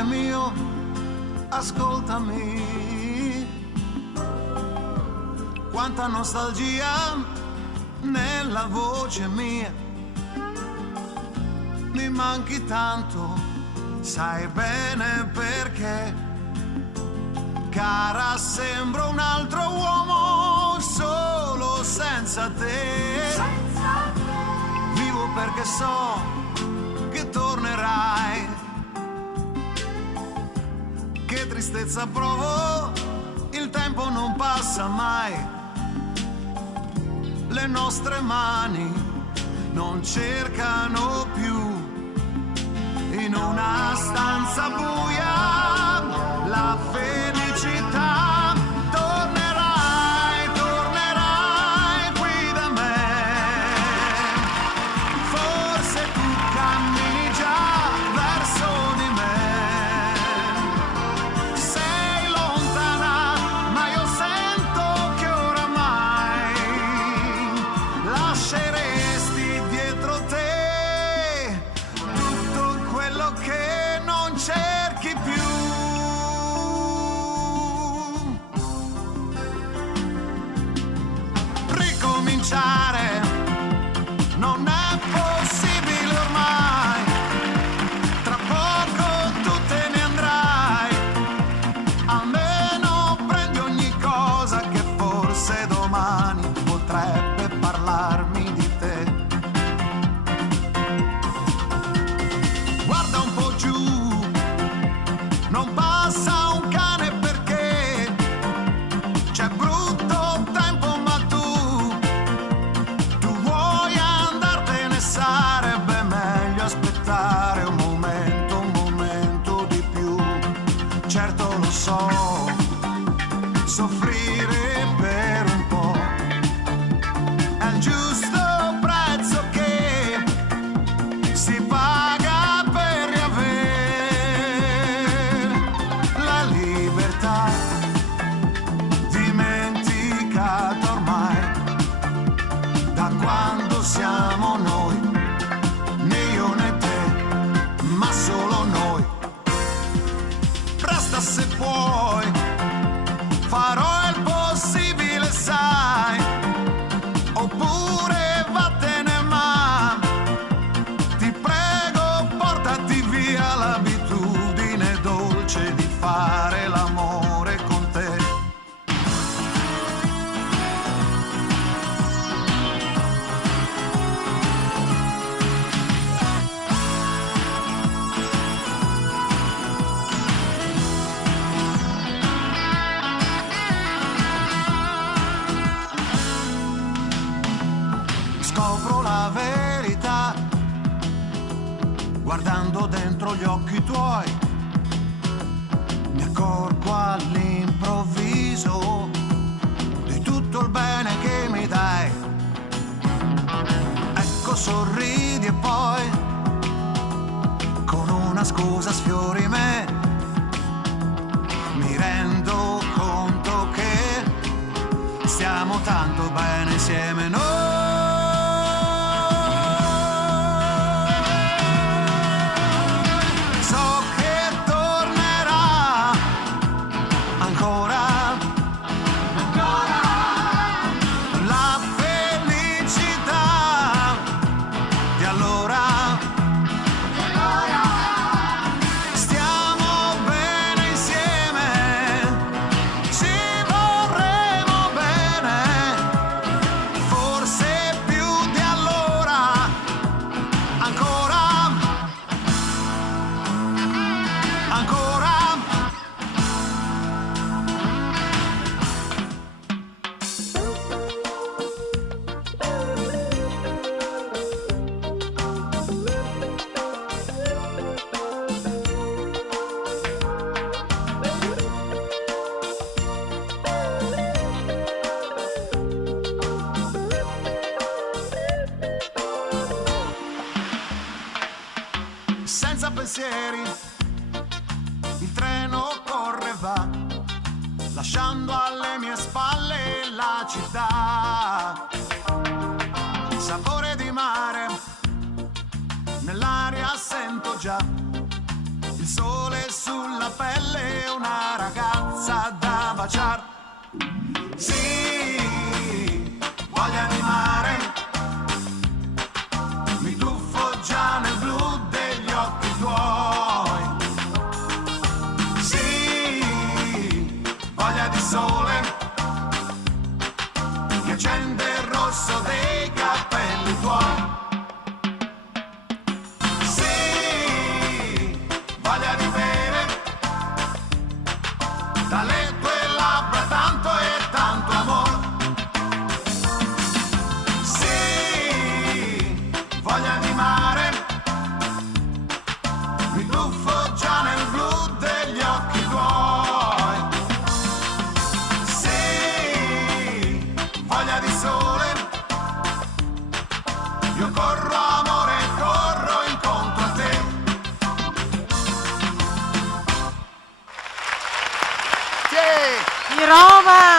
amore mio, ascoltami. Quanta nostalgia nella voce mia, mi manchi tanto, sai bene perché. Cara, sembro un altro uomo solo senza te. Vivo perché so che tornerai. Che tristezza provo, il tempo non passa mai. Le nostre mani non cercano più in una stanza buia la felicità. Tornerai, tornerai qui da me. Forse tu cammini già verso di me. Sei lontana, ma io sento che oramai lasceresti dietro te tutto quello che non cerchi più. Ricominciare non è possibile ormai. Tra poco tu te ne andrai. Almeno prendi ogni cosa che forse domani potrebbe parlarmi di te. Guarda un po' giù, non passa un cane perché c'è brutto tempo, ma tu vuoi andartene, sarebbe meglio aspettare un momento di più. Certo lo so, soffrire per un po' è il giusto prezzo che si paga per riavere la libertà dimenticata ormai da quando siamo noi, né io né te, ma solo noi. Resta se puoi, farò il possibile, sai, oppure vattene, ma ti prego portati via l'abitudine dolce di fare l'amore con te. Scopro la verità guardando dentro gli occhi tuoi. Mi accorgo all'improvviso di tutto il bene che mi dai. Ecco, sorridi e poi con una scusa sfiori me. Mi rendo conto che stiamo tanto bene insieme noi. So che tornerà ancora la felicità di allora. Stiamo bene insieme, ci vorremmo bene, forse più di allora, ancora. Senza pensieri, il treno corre e va, lasciando alle mie spalle la città. Sapore di mare, nell'aria sento già il sole su Sì, voglia di mare, mi tuffo già nel blu degli occhi tuoi. Sì, voglia di sole, che accende il rosso dei capelli tuoi. Sì, voglia di bere dalle tue labbra tanto e tanto amore. Sì, voglia di mare, mi tuffo già nel blu degli occhi tuoi. Sì, voglia di sole, io corro amore, corro incontro a te. Di Roma!